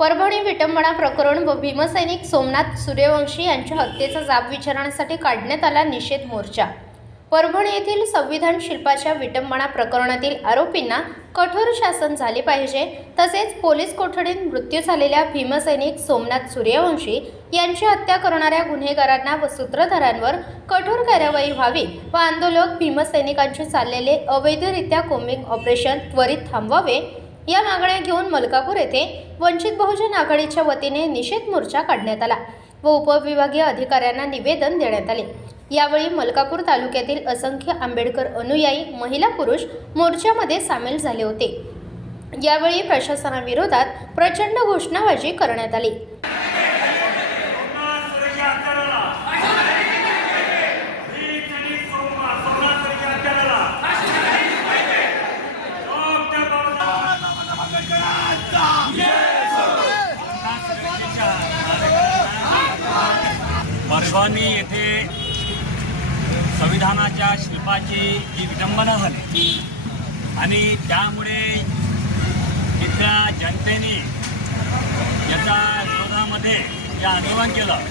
परभणी विटंबना प्रकरण व भीमसैनिक सोमनाथ सूर्यवंशी यांच्या हत्येचा जाब विचारण्यासाठी काढण्यात आला निषेध मोर्चा. परभणी येथील संविधान शिल्पाच्या विटंबना प्रकरणातील आरोपींना कठोर शासन झाले पाहिजे तसेच पोलीस कोठडीत मृत्यू झालेल्या भीमसैनिक सोमनाथ सूर्यवंशी यांची हत्या करणाऱ्या गुन्हेगारांना व सूत्रधारांवर कठोर कार्यवाही व्हावी व आंदोलक भीमसैनिकांचे चाललेले अवैधरित्या कोम्बिंग ऑपरेशन त्वरित थांबवावे या मागण्या घेऊन मलकापूर येथे वंचित बहुजन आघाडीच्या वतीने निषेध मोर्चा काढण्यात आला व उपविभागीय अधिकाऱ्यांना निवेदन देण्यात आले. यावेळी मलकापूर तालुक्यातील असंख्य आंबेडकर अनुयायी महिला पुरुष मोर्चामध्ये सामील झाले होते. यावेळी प्रशासनाविरोधात प्रचंड घोषणाबाजी करण्यात आली सोमनाथ सुरेच्या हत्याराला हीच आणि सोमनाथ सोमनाथ सुरेच्या हत्याराला डॉक्टर बाबासाहेब परभणी येथे संविधानाच्या शिल्पाची जी विडंबना झाली आणि त्यामुळे इथल्या जनतेने याच्या विरोधामध्ये जे आंदोलन केलं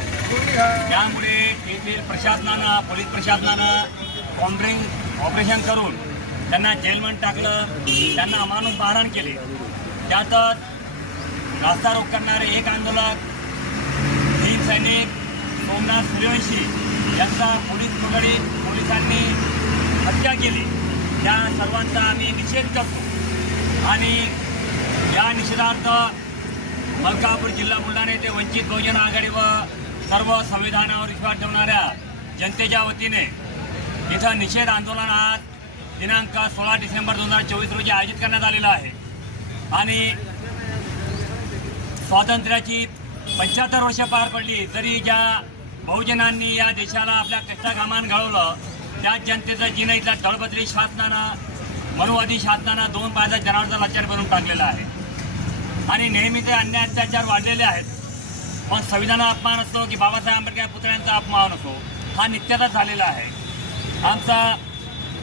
त्यामुळे येथील प्रशासनानं पोलीस प्रशासनानं कॉम्ब्रिंग ऑपरेशन करून त्यांना जेलमध्ये टाकलं त्यांना अमानुष मारहाण केले. त्यातच रास्ता रोख करणारे एक आंदोलक तीन सैनिक सोमनाथ सूर्यवंशी यांचा पोलीस कोठडीत पोलिसांनी हत्या केली. त्या सर्वांचा आम्ही निषेध करतो. आणि या निषेधार्थ मलकापूर जिल्हा बुलढाणा येथे वंचित बहुजन आघाडी व सर्व संविधानावर विश्वास ठेवणाऱ्या जनतेच्या वतीने इथं निषेध आंदोलन आज दिनांक सोळा डिसेंबर दोन हजार चोवीस रोजी आयोजित करण्यात आलेलं आहे. आणि स्वातंत्र्याची पंच्याहत्तर वर्ष पार पडली तरी ज्या बहुजनांनी या देशाला आपल्या कष्टाघामान घालवलं त्याच जनतेचं जिन इथल्या तळपत्री शासनानं मनुवादी शासनानं दोन पायाचा जनावरचा लाचार बनवून टाकलेला आहे. आणि नेहमीचे अन्याय अत्याचार वाढलेले आहेत. पण संविधानाचा अपमान असतो की बाबासाहेब आंबेडकर पुतळ्यांचा अपमान असो हा नित्याचा झालेला आहे. आमचा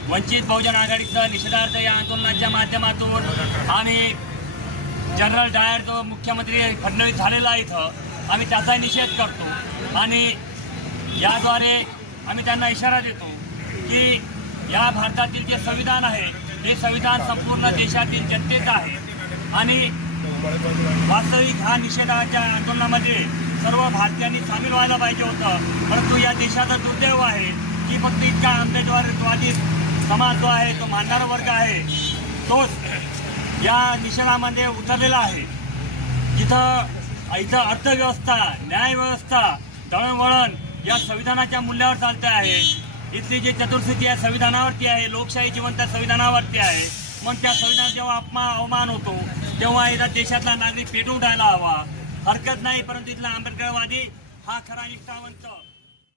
वंचित बहुजन आघाडीचं निषेधार्थ या आंदोलनाच्या माध्यमातून आणि जनरल डायर जो मुख्यमंत्री फडणवीस झालेला इथं आम्ही त्याचा निषेध करतो. आणि याद्वारे आम्ही त्यांना इशारा देतो की या भारतातील जे संविधान आहे हे संविधान संपूर्ण देशातील जनतेचं आहे. आणि वास्तविक हा निषेधाच्या आंदोलनामध्ये सर्व भारतीयांनी सामील व्हायला पाहिजे होतं. परंतु या देशाचा दुर्दैव आहे की फक्त इतका आंबेडकरवादी समाज जो आहे तो मानणारा वर्ग आहे तोच या निषेधामध्ये उतरलेला आहे. जिथं इथं अर्थव्यवस्था न्यायव्यवस्था दळणवळण या संविधानाच्या मूल्यावर चालते आहे. इथली जी चतुर्स्थिती आहे संविधानावरती आहे लोकशाही जिवंत संविधानावरती आहे. मग त्या संविधान जेव्हा अपमा अवमान होतो तेव्हा इथं देशातला नागरिक पेटून राहायला हवा. हरकत नाही परंतु इथला आंबेडकरवादी हा खरा निष्ठावंत.